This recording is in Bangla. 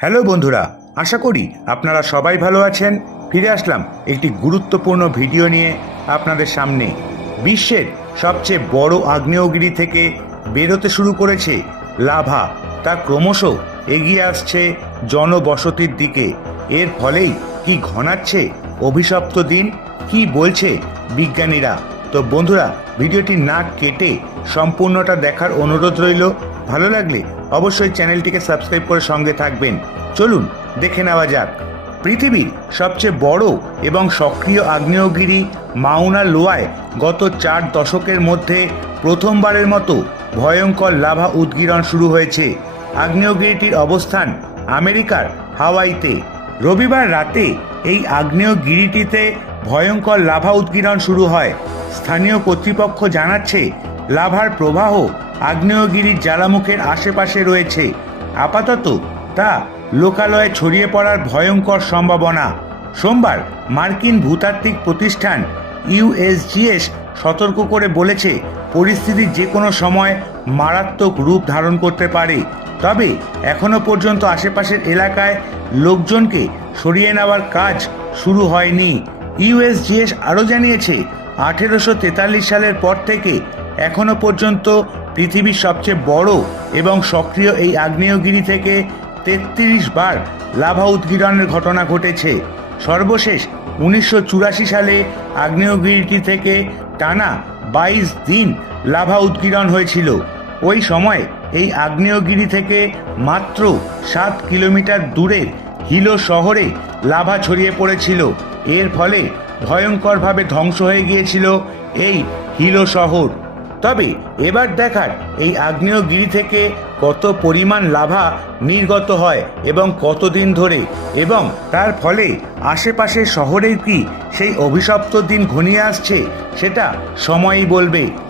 হ্যালো বন্ধুরা, আশা করি আপনারা সবাই ভালো আছেন। ফিরে আসলাম একটি গুরুত্বপূর্ণ ভিডিও নিয়ে আপনাদের সামনে। বিশ্বের সবচেয়ে বড় আগ্নেয়গিরি থেকে বেরোতে শুরু করেছে লাভা। তা ক্রমশ এগিয়ে আসছে জনবসতির দিকে। এর ফলেই কি ঘনাচ্ছে অভিশপ্ত দিন, কি বলছে বিজ্ঞানীরা? তো বন্ধুরা, ভিডিওটি না কেটে সম্পূর্ণটা দেখার অনুরোধ রইল। ভালো লাগলে অবশ্যই চ্যানেলটিকে সাবস্ক্রাইব করে সঙ্গে থাকবেন। চলুন, দেখে নেওয়া যাক। পৃথিবীর সবচেয়ে বড় এবং সক্রিয় আগ্নেয়গিরি মাউনা লোয়ায় গত চার দশকের মধ্যে প্রথমবারের মতো ভয়ঙ্কর লাভা উদ্গীরণ শুরু হয়েছে। আগ্নেয়গিরিটির অবস্থান আমেরিকার হাওয়াইতে। রবিবার রাতে এই আগ্নেয়গিরিটিতে ভয়ঙ্কর লাভা উদ্গীরণ শুরু হয়। স্থানীয় কর্তৃপক্ষ জানাচ্ছে লাভার প্রবাহ আগ্নেয়গিরির জ্বালামুখের আশেপাশে রয়েছে। আপাতত তা লোকালয়ে ছড়িয়ে পড়ার ভয়ঙ্কর সম্ভাবনা। সোমবার মার্কিন ভূতাত্ত্বিক প্রতিষ্ঠান ইউএসজিএস সতর্ক করে বলেছে, পরিস্থিতি যে কোনো সময় মারাত্মক রূপ ধারণ করতে পারে। তবে এখনও পর্যন্ত আশেপাশের এলাকায় লোকজনকে সরিয়ে নেওয়ার কাজ শুরু হয়নি। ইউএসজিএস আরও জানিয়েছে, আঠেরোশো তেতাল্লিশ সালের পর থেকে এখনও পর্যন্ত পৃথিবীর সবচেয়ে বড় এবং সক্রিয় এই আগ্নেয়গিরি থেকে তেত্রিশ বার লাভা উদ্গীরণের ঘটনা ঘটেছে। সর্বশেষ উনিশশো চুরাশি সালে আগ্নেয়গিরিটি থেকে টানা বাইশ দিন লাভা উদ্গীরণ হয়েছিল। ওই সময় এই আগ্নেয়গিরি থেকে মাত্র সাত কিলোমিটার দূরের হিলো শহরে লাভা ছড়িয়ে পড়েছিল। এর ফলে ভয়ঙ্করভাবে ধ্বংস হয়ে গিয়েছিল এই হিলো শহর। তবে এবার দেখার, এই আগ্নেয়গিরি থেকে কত পরিমাণ লাভা নির্গত হয় এবং কতদিন ধরে? এবং তার ফলে আশেপাশের শহরের কি সেই অভিশপ্ত দিন ঘনিয়ে আসছে, সেটা সময়ই বলবে।